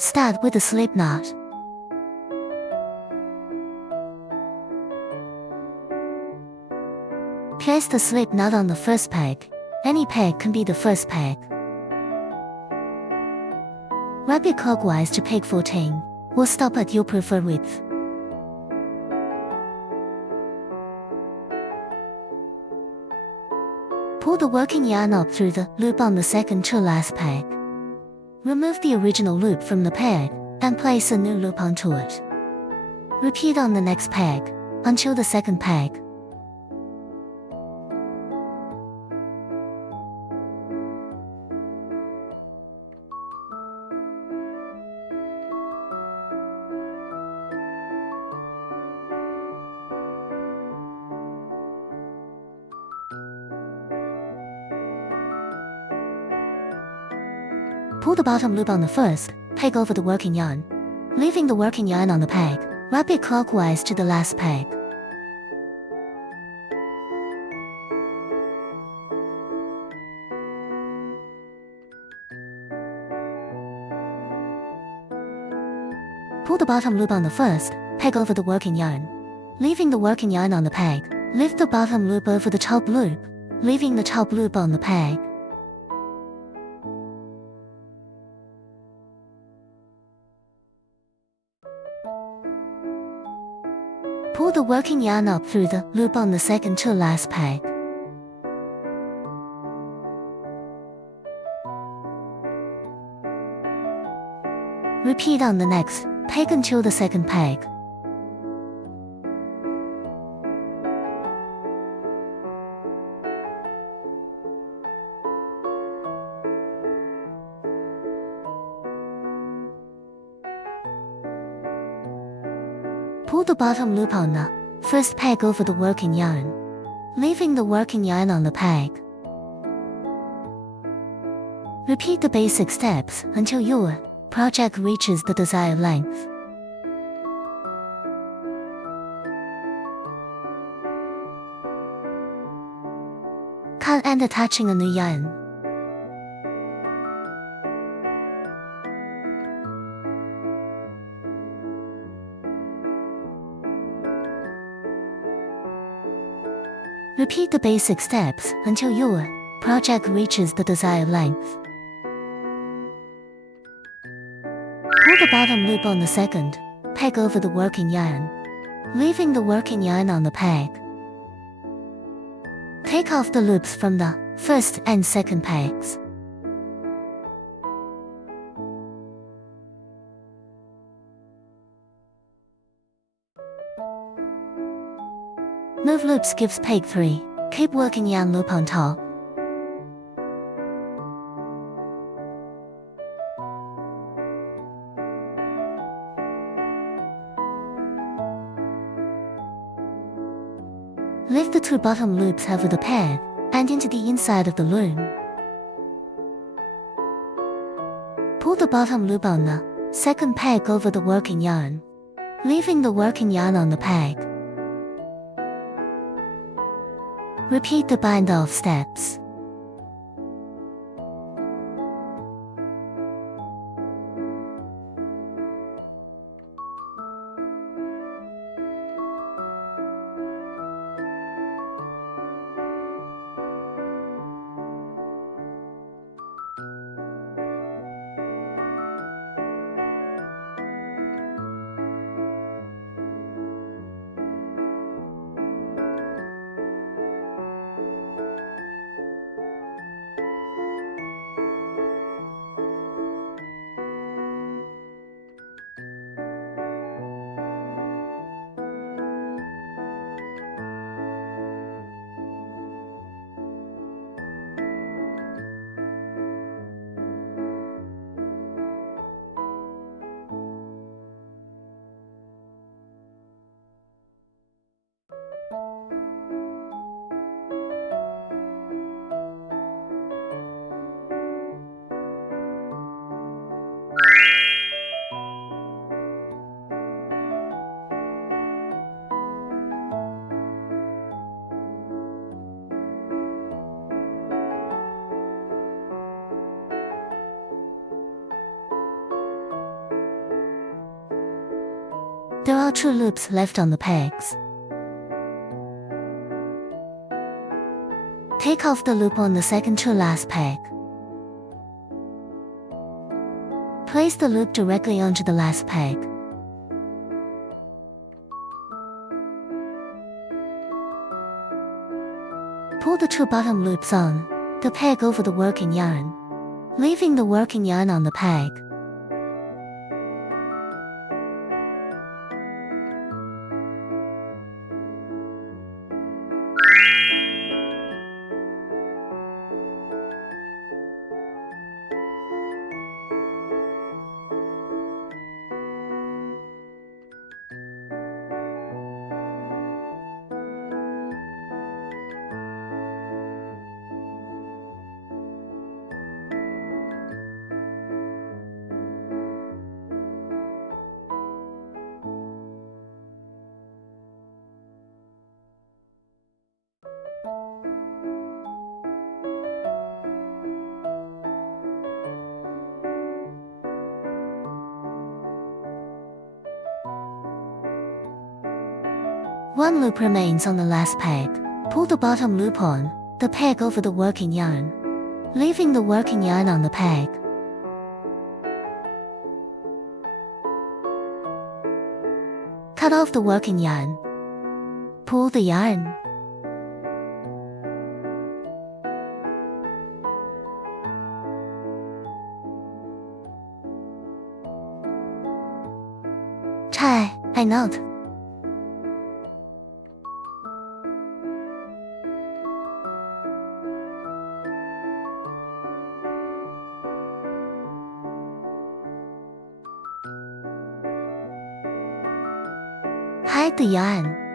Start with the slip knot. Place the slip knot on the first peg. Any peg can be the first peg. Wrap it clockwise to peg 14, or stop at your preferred width. Pull the working yarn up through the loop on the second to last peg. Remove the original loop from the peg, and place a new loop onto it. Repeat on the next peg, until the second peg. Pull the bottom loop on the first peg over the working yarn. Leaving the working yarn on the peg, wrap it clockwise to the last peg. Pull the bottom loop on the first peg over the working yarn. Leaving the working yarn on the peg, lift the bottom loop over the top loop, leaving the top loop on the peg. Pull the working yarn up through the loop on the second to last peg. Repeat on the next peg until the second peg. Pull the bottom loop on the first peg over the working yarn, leaving the working yarn on the peg. Repeat the basic steps until your project reaches the desired length. Cut and attaching a new yarn. Repeat the basic steps until your project reaches the desired length. Pull the bottom loop on the second peg over the working yarn, leaving the working yarn on the peg. Take off the loops from the first and second pegs. Move loops gives peg 3. Keep working yarn loop on top. Lift the two bottom loops over the peg and into the inside of the loom. Pull the bottom loop on the second peg over the working yarn, leaving the working yarn on the peg. Repeat the bind-off steps. There are two loops left on the pegs. Take off the loop on the second to last peg. Place the loop directly onto the last peg. Pull the two bottom loops on the peg over the working yarn, leaving the working yarn on the peg. One loop remains on the last peg. Pull the bottom loop on the peg over the working yarn, leaving the working yarn on the peg. Cut off the working yarn. Pull the yarn. Tie a knot. Hide the yarn.